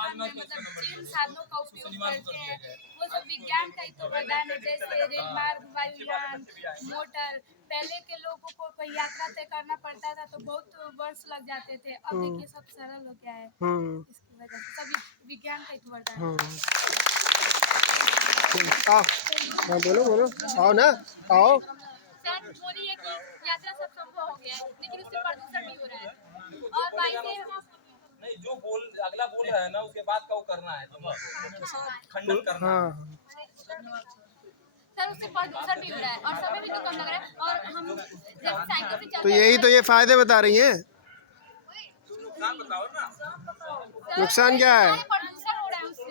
जीवन में मतलब जिन साधनों का उपयोग करते हैं वो सब विज्ञान का ही तो वरदान है। जैसे रेल मार्ग, वायुयान, मोटर। पहले के लोगों को कोई यात्रा तय करना पड़ता था तो बहुत वर्ष लग जाते थे। अब देखिए सब सरल हो गया है। इसकी वजह से सब विज्ञान का ही तो वरदान है। हाँ बोलो बोलो, आओ ना, आओ। सर बोलिए कि यात्रा सब संभव हो गया है लेकिन उससे प्रदूषण भी हो रहा है और बाइक नहीं, जो अगला बोल रहा है ना उसके बाद का वो करना है, खंडन करना है। सर उससे प्रदूषण भी हो रहा है और समय भी तो कम लग रहा है और हम जैसे साइकिल से चलते तो यही तो ये फायदे बता रही हैं। नुकसान बताओ ना। नुकसान क्या है? प्रदूषण हो रहा है उससे।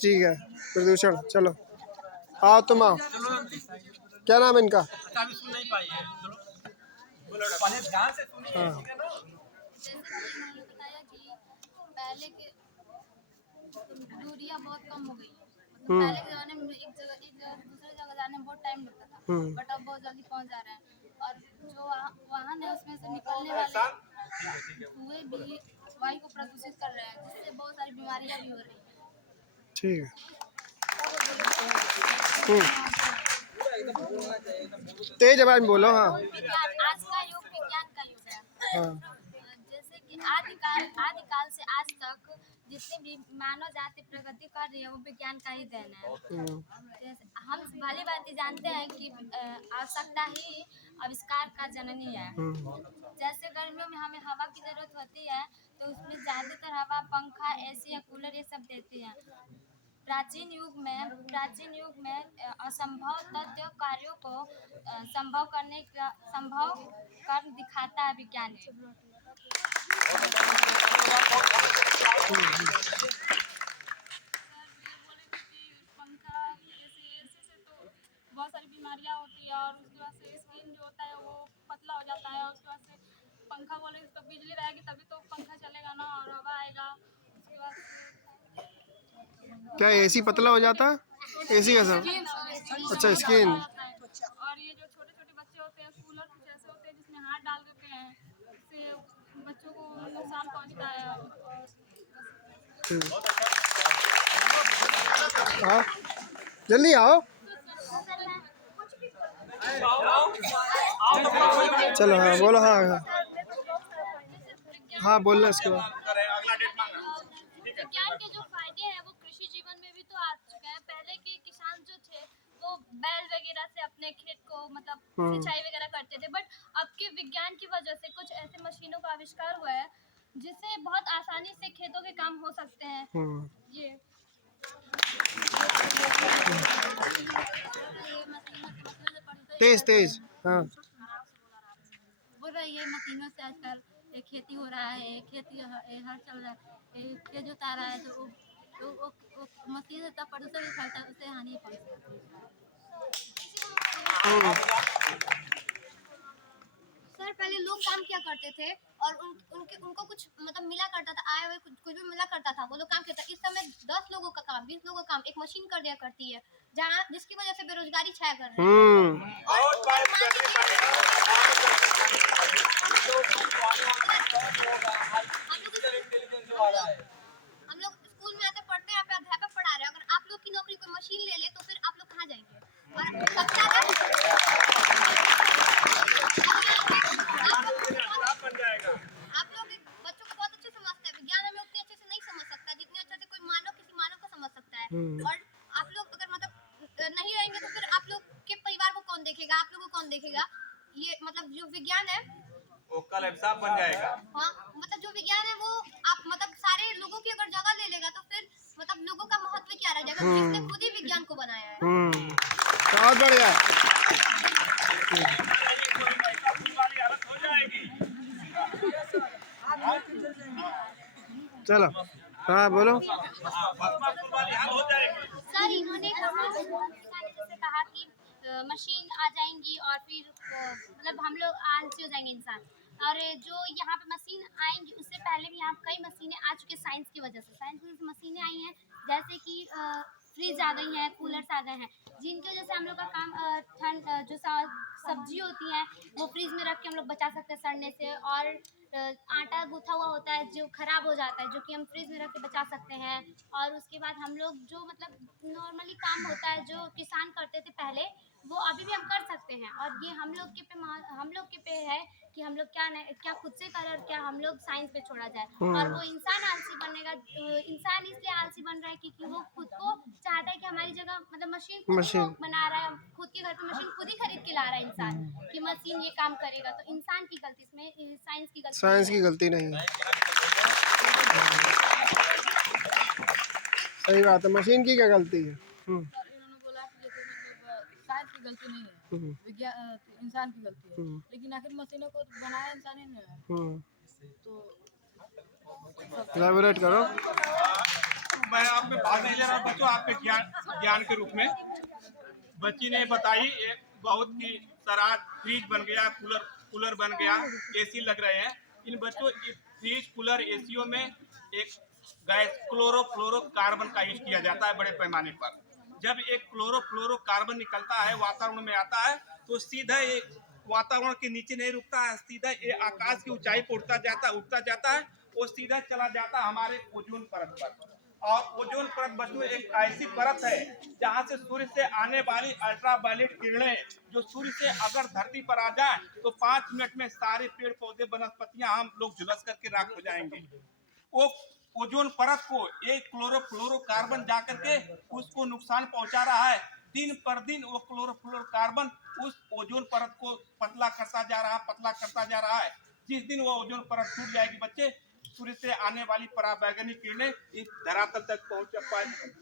ठीक है, प्रदूषण। चलो आओ, तुम आओ। क्या नाम है इनका? अभी सुन नहीं पाई है, पहले ध्यान से सुनिए। हाँ। जैसे कि मैंने बताया कि पहले के दूरियां बहुत कम हो गई है। मतलब पहले के जमाने में एक जगह से दूसरे जगह जाने में बहुत टाइम लगता था बट अब बहुत जल्दी पहुंच जा रहे हैं और जो वाहन है उसमें से निकलने वाले धुएं भी वायु को प्रदूषित कर रहे हैं जिससे बहुत सारी बीमारियां भी हो रही हैं। ठीक है। तेज आवाज में बोलो। हाँ आज का युग विज्ञान का युग है। हाँ। जैसे कि आदिकाल से आज तक जितने भी मानव जाति प्रगति कर रही है वो विज्ञान का ही देन है। जैसे हम भली भांति जानते हैं कि आवश्यकता ही आविष्कार का जननी है। जैसे गर्मियों में हमें हवा की जरूरत होती है तो उसमें ज्यादातर हवा पंखा, एसी या कूलर ये सब देती है। प्राचीन युग में असंभव तथ्य कार्यों को संभव कर दिखाता है विज्ञान। पंखा जैसे एसी से तो बहुत सारी बीमारियां होती है और उसके बाद से स्किन जो होता है वो पतला हो जाता है और उसके बाद से पंखा बोले तो बिजली रहेगी तभी तो पंखा चलेगा ना और हवा आएगा। उसके बाद क्या एसी पतला हो जाता है? एसी का सब? अच्छा, स्किन। और ये जो छोटे छोटे बच्चे होते हैं कूलर कुछ ऐसे होते हैं जिसमें हाथ डाल देते हैं इससे बच्चों को नुकसान पहुंचता है। हाँ जल्दी आओ। चलो हाँ बोलो। हाँ हाँ हाँ बोलना इसके बाद। विज्ञान के जो फायदे हैं वो कृषि जीवन में भी तो आ चुके हैं। पहले के किसान जो थे वो बैल वगैरह से अपने खेत को मतलब सिंचाई वगैरह करते थे बट अब के विज्ञान की वजह से कुछ ऐसे मशीनों का आविष्कार हुआ है जिससे बहुत आसानी से खेतों के काम हो सकते हैं। ये तेज तेज। हाँ बोल रहा है ये मशीनों से आजकल खेती हो रहा है, खेती हर चल रहा है, खेत जोता रहा है तो वो मशीन से तब प्रदूषण भी फैलता है, उससे हानि पहुंचती है। सर पहले लोग काम क्या करते थे और उनको कुछ मतलब मिला करता था, आए हुए कुछ भी मिला करता था, वो लोग काम करता। इस समय 10 लोगों का काम 20 लोगों का काम एक मशीन कर दिया करती है जहाँ जिसकी वजह से बेरोजगारी छाया कर रही है। हम लोग स्कूल में आते पढ़ते हैं, अध्यापक पढ़ा रहे हैं, अगर आप लोग की नौकरी कोई मशीन ले ले तो फिर आप लोग कहाँ जाएंगे? और सबसे ज्यादा आप लोग बच्चों को बहुत अच्छे समझते हैं, विज्ञान हमें उतनी अच्छे से नहीं समझ सकता जितनी अच्छे से कोई किसी मानव को समझ सकता है। और आप लोग अगर मतलब नहीं रहेंगे तो फिर आप लोग के परिवार को कौन देखेगा, आप लोग को कौन देखेगा? ये मतलब जो विज्ञान है वो कल अभिशाप बन जाएगा। हाँ मतलब जो विज्ञान है वो आप मतलब सारे लोगों की अगर जगह ले लेगा तो फिर मतलब लोगों का महत्व क्या रह जाएगा जिसने खुद ही विज्ञान को बनाया है। बहुत बढ़िया। चलो हाँ बोलो। सर इन्होंने कहा कि मशीन आ जाएंगी और फिर मतलब हम लोग आलसी हो जाएंगे इंसान। और जो यहाँ पे मशीन आएंगी उससे पहले भी यहाँ कई मशीनें आ चुकी है साइंस की वजह से मशीनें आई हैं जैसे कि फ्रिज आ गई हैं, कूलर्स आ गए हैं जिनकी वजह से हम लोग का काम ठंड जो सब्जी होती है वो फ्रिज में रख के हम लोग बचा सकते हैं सड़ने से। और आटा गूथा हुआ होता है जो खराब हो जाता है, जो कि हम फ्रिज में रख के बचा सकते हैं। और उसके बाद हम लोग जो मतलब नॉर्मली काम होता है जो किसान करते थे पहले, वो अभी भी हम कर सकते हैं। और ये हम लोग के पे है कि हम लोग क्या खुद से करें और क्या हम लोग साइंस पे छोड़ा जाए। और वो इंसान आलसी बनेगा, इंसान इसलिए आलसी बन रहा है क्योंकि वो खुद को चाहता है कि हमारी जगह मतलब मशीन खुद को बना रहा है, खुद के घर पे मशीन खुद ही खरीद के ला रहा है इंसान कि मशीन ये काम करेगा। तो इंसान की गलती इसमें, साइंस की गलती नहीं है। सही बात है, मशीन की क्या गलती है? इन्होंने बोला कि जैसे मतलब साइंस की गलती नहीं है, विज्ञान इंसान की गलती है, लेकिन आखिर मशीनों को बनाया इंसान ही ने। तो एलैबोरेट करो। मैं आप में भाग नहीं ले रहा बच्चों, आपके ज्ञान के रूप में बच्ची ने बताई एक बहुत की सराज फ्रिज बन गया, कूलर बन गया, एसी लग रहे हैं। इन बच्चों फ्रिज कूलर एसीओ में एक गैस क्लोरोफ्लोरोकार्बन का यूज किया जाता है बड़े पैमाने पर। जब एक क्लोरोफ्लोरोकार्बन निकलता है वातावरण में आता है तो सीधा एक वातावरण के नीचे नहीं रुकता है, सीधा ये आकाश की ऊंचाई पर उठता जाता है, वो सीधा चला जाता है हमारे ओजोन परत पर। और ओजोन परत बच्चों एक ऐसी परत है जहां से सूर्य से आने वाली अल्ट्रावायलेट किरणें जो सूर्य से अगर धरती पर आ जाए तो 5 मिनट में सारे पेड़ पौधे वनस्पतियां हम लोग झुलस करके राख हो जाएंगे। वो ओजोन परत को एक क्लोरोफ्लोरोकार्बन जाकर के उसको नुकसान पहुंचा रहा है। दिन पर दिन वो क्लोरोफ्लोरोकार्बन उस ओजोन परत को पतला करता जा रहा है। जिस दिन वो ओजोन परत टूट जाएगी बच्चे, सूर्य से आने वाली पराबैंगनी किरणें इस धरातल तक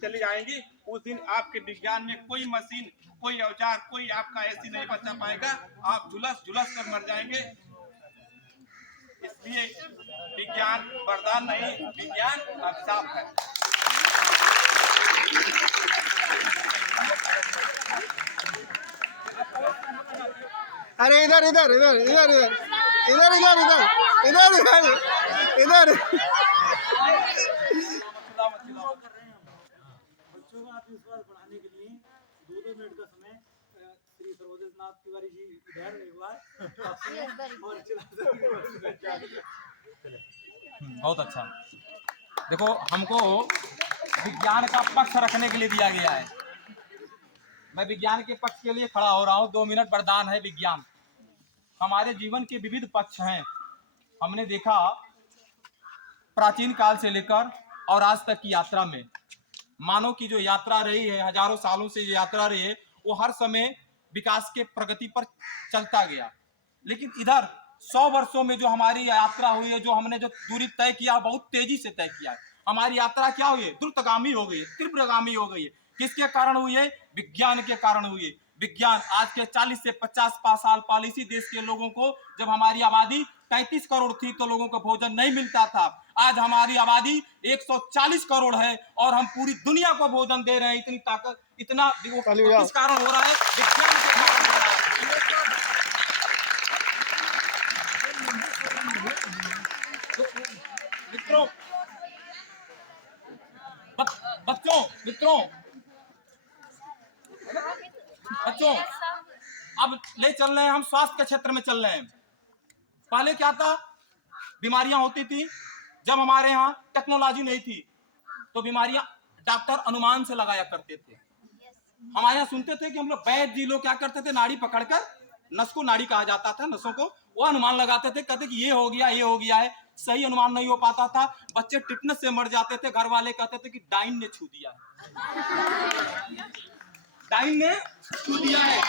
चली जाएंगी। उस दिन आपके विज्ञान में कोई मशीन, कोई औजार, कोई आपका ऐसी नहीं बचा पाएगा, आप झुलस कर मर जाएंगे। इसलिए विज्ञान वरदान नहीं, विज्ञान अभिशाप है। अरे इधर इधर इधर इधर इधर इधर इधर इधर इधर इधर बच्चों का आत्मविश्वास बढ़ाने के लिए 2-2 मिनट का समय श्री सर्वोदयनाथ तिवारी जी इधर एक बार। बहुत अच्छा। देखो, हमको विज्ञान का पक्ष रखने के लिए दिया गया है। मैं विज्ञान के पक्ष के लिए खड़ा हो रहा हूँ। 2 मिनट वरदान है विज्ञान। हमारे जीवन के विविध पक्ष हैं। हमने देखा प्राचीन काल से लेकर और आज तक की यात्रा में मानव की जो यात्रा रही है, हजारों सालों से जो यात्रा रही है, वो हर समय विकास के प्रगति पर चलता गया। लेकिन इधर 100 वर्षों में जो हमारी यात्रा हुई है, जो हमने जो दूरी तय किया, बहुत तेजी से तय किया है। हमारी यात्रा क्या हुई है? द्रुतगामी हो गई है, तीव्रगामी हो गई है। किसके कारण हुई है? विज्ञान के कारण हुई है। विज्ञान आज के 40 से 50 साल पहले इसी देश के लोगों को, जब हमारी आबादी 33 करोड़ थी तो लोगों को भोजन नहीं मिलता था। आज हमारी आबादी 140 करोड़ है और हम पूरी दुनिया को भोजन दे रहे हैं। इतनी ताकत, इतना किस कारण हो रहा है? विज्ञान के कारण हो रहा है। बच्चों, अब ले चल रहे हैं हम स्वास्थ्य के क्षेत्र में चल रहे हैं। पहले क्या था? बीमारियां होती थी, जब हमारे यहाँ टेक्नोलॉजी नहीं थी तो बीमारियां डॉक्टर अनुमान से लगाया करते थे। हमारे यहाँ सुनते थे कि हम लोग वैद्य जी लोग क्या करते थे, नाड़ी पकड़कर, नस को नाड़ी कहा जाता था, नसों को, वो अनुमान लगाते थे, कहते कि ये हो गया है। सही अनुमान नहीं हो पाता था, बच्चे टिटनेस से मर जाते थे। घर वाले कहते थे कि डाइन ने छू दिया है, डाइन ने छू दिया है।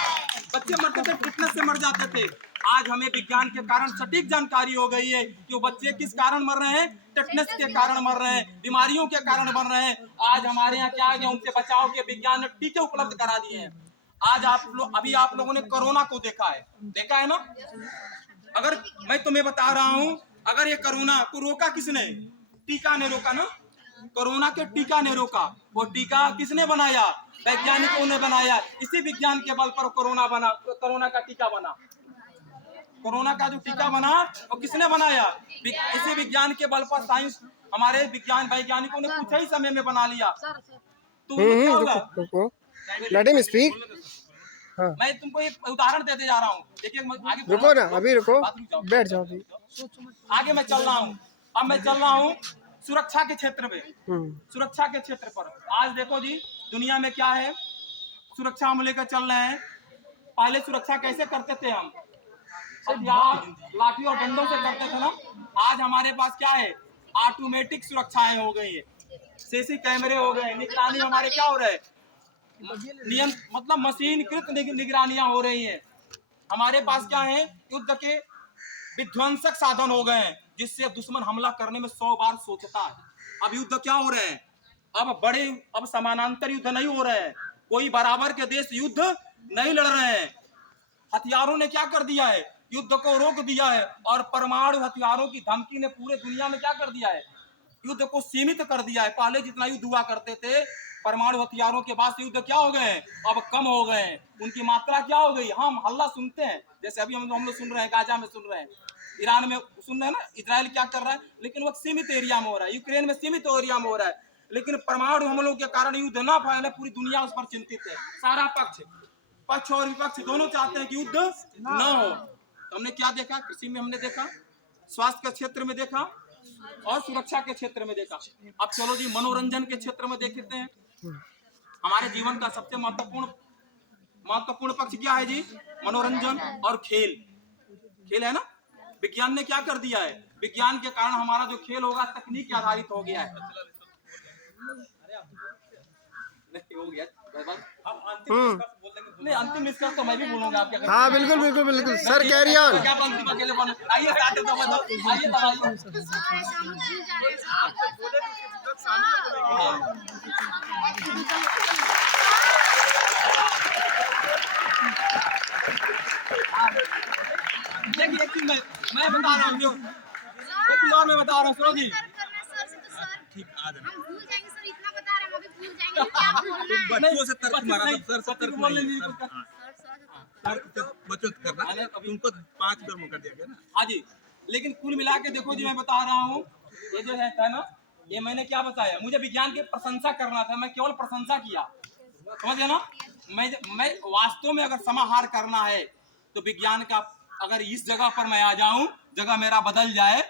बच्चे मरते थे, टिटनेस से मर जाते थे। आज हमें विज्ञान के कारण सटीक जानकारी हो गई है कि वो बच्चे किस कारण मर रहे हैं, टिटनेस के कारण मर रहे हैं, बीमारियों के कारण मर रहे हैं। आज हमारे यहाँ क्या आ गया, उनसे बचाव के विज्ञान ने टीके उपलब्ध करा दिए हैं। आज अभी आप लोगों ने कोरोना को देखा है ना। अगर मैं तुम्हें बता रहा हूँ, अगर ये कोरोना को रोका किसने? टीका ने रोका ना। कोरोना के टीका ने रोका। वो टीका किसने बनाया? वैज्ञानिकों ने बनाया। इसी विज्ञान के बल पर कोरोना का टीका बना। कोरोना का जो टीका बना वो किसने बनाया? इसी विज्ञान के बल पर। साइंस हमारे वैज्ञानिकों ने कुछ ही समय में बना लिया। तो क्या होगा? Let him speak. हाँ। मैं तुमको एक उदाहरण देते जा रहा हूँ। देखिए आगे रुको ना, अभी रुको, बात रुक जाओ। बैठ जाओ अभी। आगे मैं चल रहा हूँ। अब मैं चल रहा हूँ सुरक्षा के क्षेत्र में। सुरक्षा के क्षेत्र पर आज देखो जी दुनिया में क्या है, सुरक्षा हम लेकर चल रहे हैं। पहले सुरक्षा कैसे करते थे हम, हथियार लाठी और डंडों से करते थे ना। आज हमारे पास क्या है, ऑटोमेटिक सुरक्षाएं हो गई है, सीसी कैमरे हो गए, निगरानी हमारे क्या हो रहे हैं, नियम मतलब मशीनकृत निगरानियां हो रही हैं। हमारे पास क्या है, युद्ध के विध्वंसक साधन हो गए हैं जिससे दुश्मन हमला करने में 100 बार सोचता है। अब युद्ध क्या हो रहे हैं, अब समानांतर युद्ध नहीं हो रहे हैं, कोई बराबर के देश युद्ध नहीं लड़ रहे हैं। हथियारों ने क्या कर दिया है, युद्ध को रोक दिया है और परमाणु हथियारों की धमकी ने पूरे दुनिया में क्या कर दिया है, युद्ध को सीमित कर दिया है। पहले जितना युद्ध हुआ करते थे परमाणु हथियारों के बाद युद्ध क्या हो गए, अब कम हो गए हैं, उनकी मात्रा क्या हो गई। हम हल्ला सुनते हैं, जैसे अभी हम लोग सुन रहे हैं, गाजा में सुन रहे हैं, ईरान में सुन रहे हैं ना, इजराइल क्या कर रहा है, लेकिन वो सीमित एरिया में हो रहा है, यूक्रेन में सीमित एरिया में हो रहा है। लेकिन परमाणु हमलों के कारण युद्ध ना फैले, पूरी दुनिया उस पर चिंतित है। सारा पक्ष और विपक्ष दोनों चाहते हैं कि युद्ध न हो। तो हमने क्या देखा, कृषि में हमने देखा, स्वास्थ्य के क्षेत्र में देखा और सुरक्षा के क्षेत्र में देखा। अब चलो जी मनोरंजन के क्षेत्र में देखते हैं। हमारे जीवन का सबसे महत्वपूर्ण पक्ष क्या है जी, मनोरंजन और खेल है ना। विज्ञान ने क्या कर दिया है, विज्ञान के कारण हमारा जो खेल होगा तकनीक आधारित हो गया है। हो गया नहीं, अंतिम निष्कर्ष तो मैं भी बोलूंगा आपके। हाँ बिल्कुल बिल्कुल बिल्कुल सर, कैरी ऑन। क्या अंतिम अकेले बोलो, आइए स्टार्ट करते हैं, आइए बताइए। देखिए एक चीज मैं बता रहा हूँ, एक चीज और मैं बता रहा हूँ, सुनो जी। ठीक आ जाना, हम भूल जाएंगे सर, इतना बता रहे हैं, हम अभी भूल जाएंगे क्या भूलना है। बच्चों से तर्क मारा था सर, सब तर्क बोलने नहीं बच्चों करना, उनको 5 बार मौका दिया गया ना। हाँ जी, लेकिन कुल मिला के देखो जी मैं बता रहा हूँ, ये जो है ना, ये मैंने क्या बताया, मुझे विज्ञान की प्रशंसा करना था, मैं केवल प्रशंसा किया, समझ गए ना। मैं वास्तव में अगर समाहार करना है तो विज्ञान का, अगर इस जगह पर मैं आ जाऊं, जगह मेरा बदल जाए,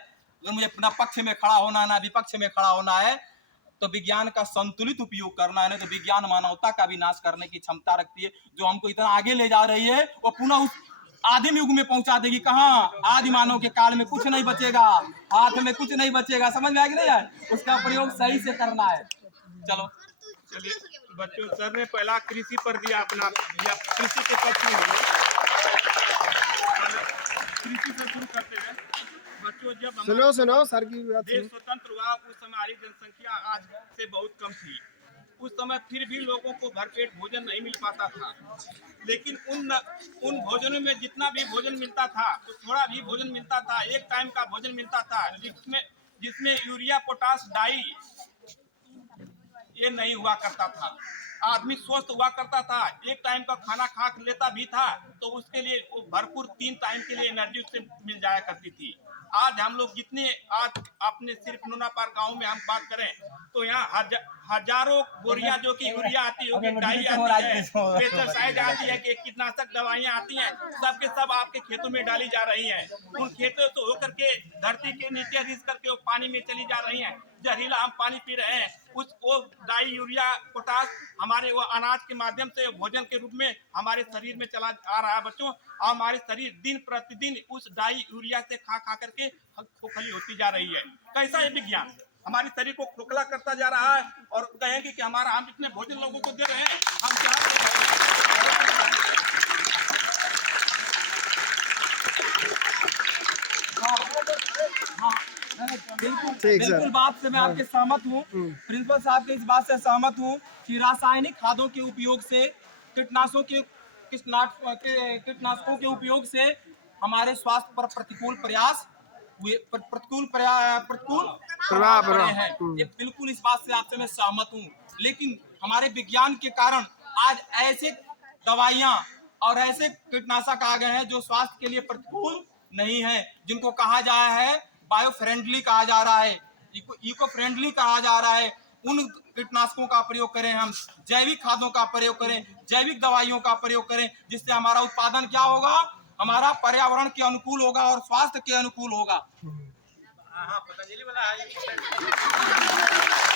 अगर मुझे अपना पक्ष में खड़ा होना है ना विपक्ष में खड़ा होना है, तो विज्ञान का संतुलित उपयोग करना है। ना तो विज्ञान मानवता का विनाश करने की क्षमता रखती है, जो हमको इतना आगे ले जा रही है, वो पुनः उस आदिम युग में पहुंचा देगी। कहाँ, आदि मानव के काल में कुछ नहीं बचेगा, हाथ में कुछ नहीं बचेगा, समझ में आ गया नहीं यार, उसका प्रयोग सही से करना है। चलो चलिए बच्चों, सर ने पहला कृषि पर दिया अपना, या कृषि के पक्ष में कृषि से शुरू करते हैं। बच्चों जब सुनो सर की बात देश स्वतंत्र हुआ उस समय हमारी जनसंख्या आज से बहुत कम थी। उस समय फिर भी लोगों को भरपेट भोजन नहीं मिल पाता था, लेकिन उन भोजनों में जितना भी भोजन मिलता था तो थोड़ा भी भोजन मिलता था, एक टाइम का भोजन मिलता था, जिसमें यूरिया, पोटास, डाई ये नहीं हुआ करता था। आदमी स्वस्थ हुआ करता था, एक टाइम का खाना खा लेता भी था तो उसके लिए वो भरपूर 3 टाइम के लिए एनर्जी उससे मिल जाया करती थी। आज हम लोग आज अपने सिर्फ नूनापार गांव में हम बात करें तो यहाँ हजारों बोरियां जो कि यूरिया आती होगी, डाई आती है, पेस्टिसाइड आती है, कीटनाशक दवाइयाँ आती हैं, सबके सब आपके खेतों में डाली जा रही हैं। उन खेतों से होकर के धरती के नीचे रिस करके वो पानी में चली जा रही हैं, जहरीला हम पानी पी रहे हैं। वो डाई, यूरिया, पोटास हमारे वो अनाज के माध्यम से भोजन के रूप में हमारे शरीर में चला आ रहा है बच्चों, और हमारे शरीर दिन प्रतिदिन उस डाई, यूरिया से खा करके खोखली होती जा रही है। कैसा है विज्ञान, हमारे शरीर को खोखला करता जा रहा है और कहेंगे कि हम इतने भोजन लोगों को दे रहे हैं, हम क्या दे रहे हैं। बिल्कुल बात से मैं आपके सहमत हूँ, प्रिंसिपल साहब के इस बात से सहमत हूँ कि रासायनिक खादों के उपयोग से, कीटनाशकों के उपयोग से हमारे स्वास्थ्य पर प्रतिकूल प्रभाव पड़े हैं। ये बिल्कुल इस बात से आपसे मैं सहमत हूँ, लेकिन हमारे विज्ञान के कारण आज ऐसे दवाइयाँ और ऐसे कीटनाशक आ गए हैं जो स्वास्थ्य के लिए प्रतिकूल नहीं है, जिनको कहा जा रहा है बायो फ्रेंडली कहा जा रहा है, इको फ्रेंडली कहा जा रहा है, उन कीटनाशकों का प्रयोग करें, हम जैविक खादों का प्रयोग करें, जैविक दवाइयों का प्रयोग करें, जिससे हमारा उत्पादन क्या होगा, हमारा पर्यावरण के अनुकूल होगा और स्वास्थ्य के अनुकूल होगा। हाँ, पतंजलि वाला है।